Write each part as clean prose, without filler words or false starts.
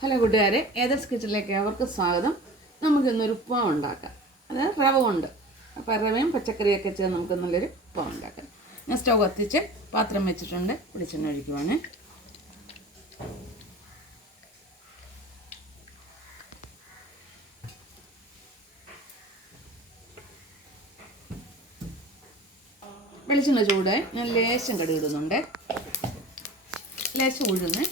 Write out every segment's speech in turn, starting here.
Hello കൂട്ടുകാരെ, ഏതസ് കിച്ചണിലേക്ക് അവർക്ക് സ്വാഗതം. നമുക്കിന്നൊരു ഉപ്പുമാവ് ഉണ്ടാക്കാം. അത് റവ കൊണ്ട്. അപ്പോൾ റവയും പച്ചക്കറിയൊക്കെ ചേർന്ന് നമുക്ക് നല്ലൊരു ഉപ്പുമാവ് ഉണ്ടാക്കാം. ഞാൻ സ്റ്റൗ കത്തിച്ച് പാത്രം വെച്ചിട്ടുണ്ട്. വെളിച്ചെണ്ണ ഒഴിക്കുവാണ്. വെളിച്ചെണ്ണ ചൂടായി ഞാൻ ലേശം കടുക് ഇടുന്നുണ്ട്. ലേശം ഉഴുന്ന്,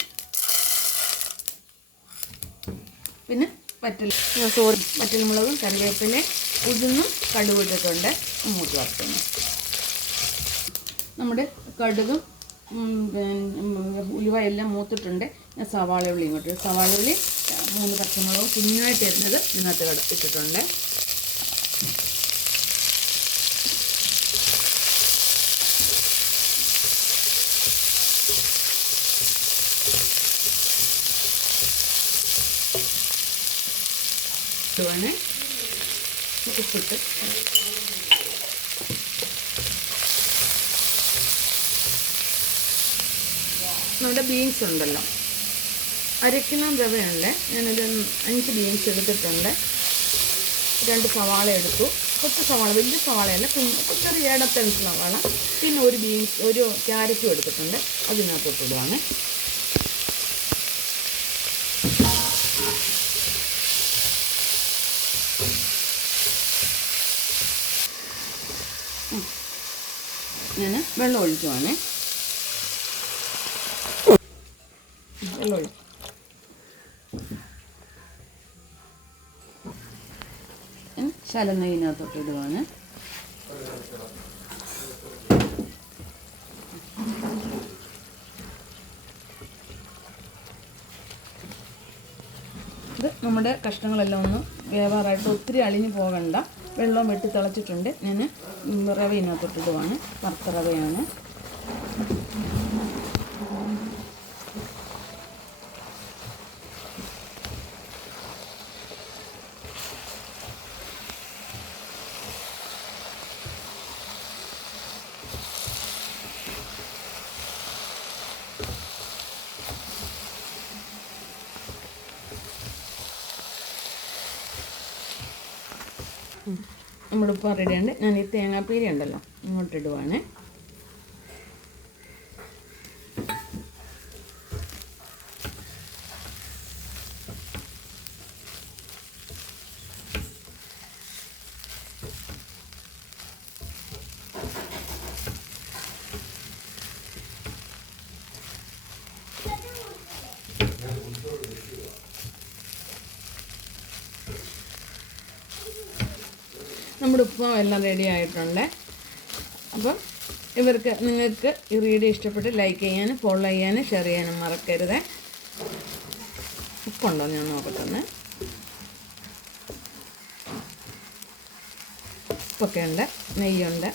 പിന്നെ വറ്റൽമുളകും കറിവേപ്പില, ഉഴുന്നും കടുക് ഇട്ടിട്ടുണ്ട്. മൂത്ത് വറുക്കുന്നു. നമ്മുടെ കടുകും ഉലുവ എല്ലാം മൂത്തിട്ടുണ്ട്. ഞാൻ സവാള ഉള്ളി ഇങ്ങോട്ട് സവാള ഉള്ളി 3 പച്ചമുളകും കുഞ്ഞായിട്ട് എറിഞ്ഞത് ഇതിനകത്ത് ഇട്ടിട്ടുണ്ട്. ഉപ്പിട്ട് നമ്മുടെ ബീൻസ് ഉണ്ടല്ലോ, അരക്കിലോ റവയുണ്ട്. ഞാനൊരു 5 ബീൻസ് എടുത്തിട്ടുണ്ട്. 2 സവാള എടുത്തു. കൊച്ചു സവാള, വലിയ സവാളയല്ല, ചെറിയ ഇടത്തരം സവാള. പിന്നെ ഒരു ക്യാരറ്റും എടുത്തിട്ടുണ്ട്. അതിനകത്തോട്ടിടുവാണ്. ഞാൻ വെള്ളം ഒഴിക്കുവാണ്. വെള്ളം ഒഴിച്ചു ശകലം നെയ്യിനകത്തോട്ട് ഇടുവാണ്. ഇത് നമ്മുടെ കഷ്ണങ്ങളെല്ലാം ഒന്ന് വേവാറായിട്ട് ഒത്തിരി അളിഞ്ഞു പോകണ്ട. വെള്ളം വെട്ടി തിളച്ചിട്ടുണ്ട്. ഞാൻ റവ ഇതിനകത്തോട്ടിടുവാണ്. വറുത്ത റവയാണ്. നമ്മളിപ്പോൾ റെഡിയുണ്ട്. ഞാൻ ഈ തേങ്ങാപ്പീരി ഉണ്ടല്ലോ ഇങ്ങോട്ടിടുവാണ്. നമ്മുടെ ഉപ്പുമാവ് എല്ലാം റെഡി ആയിട്ടുണ്ട്. അപ്പം നിങ്ങൾക്ക് ഈ വീഡിയോ ഇഷ്ടപ്പെട്ട് ലൈക്ക് ചെയ്യാനും ഫോളോ ചെയ്യാനും ഷെയർ ചെയ്യാനും മറക്കരുത്. ഉപ്പുണ്ടോ ഞാൻ നോക്കട്ടെ. ഉപ്പൊക്കെ ഉണ്ട്, നെയ്യുണ്ട്.